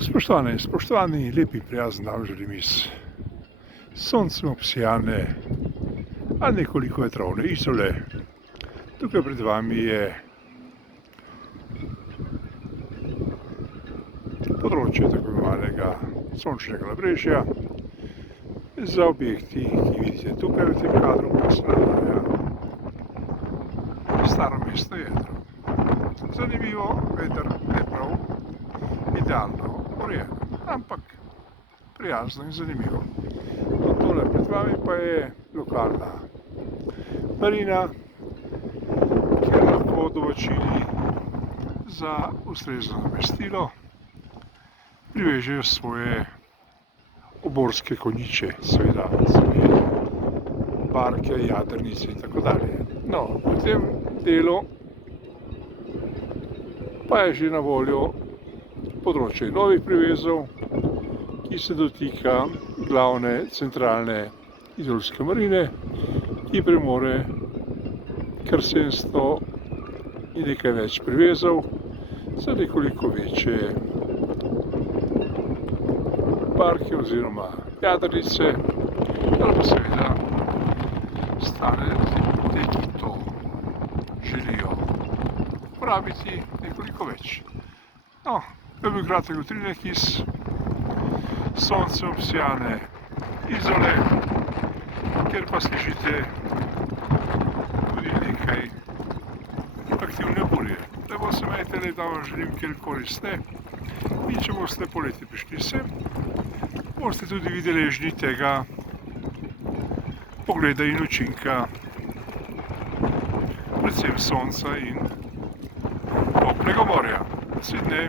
Spoštovane in spoštovani, lepi prijazen dan želim iz soncem obsijane, a nekoliko vetrovne Izole. Tukaj pred vami je področje tako imenovanega sončnega nabrežja. Za objekti, ki vidite tukaj v tem kadru, pa se nadaja staro mestno jedro. Zanimivo, vendar ne prav idealno urejeno, ampak prijazno in zanimivo. No, tole pred vami pa je lokalna marina, kjer lahko domačini za ustrezno namestilo privežejo svoje oborske konjiče, seveda svoje barke, jadrnice in tako dalje. No, v tem delu pa je že na voljo področje novih privezov, ki se dotika glavne centralne izolske marine, ki premore kar 700 in nekaj več privezov za nekoliko večje barke oziroma jadrnice, ali pa seveda stare te, ki to želijo uporabiti nekoliko več. No, to je bil kratek utrinek iz soncem obsijane Izole, kjer pa slišite tudi nekaj aktivne burje. Lepo se imejte, da vam želim kjerkoli ste, in če boste poleti prišli sem, boste tudi videli deležni tega pogleda in učinka, predvsem sonca in toplega morja. Naslednje.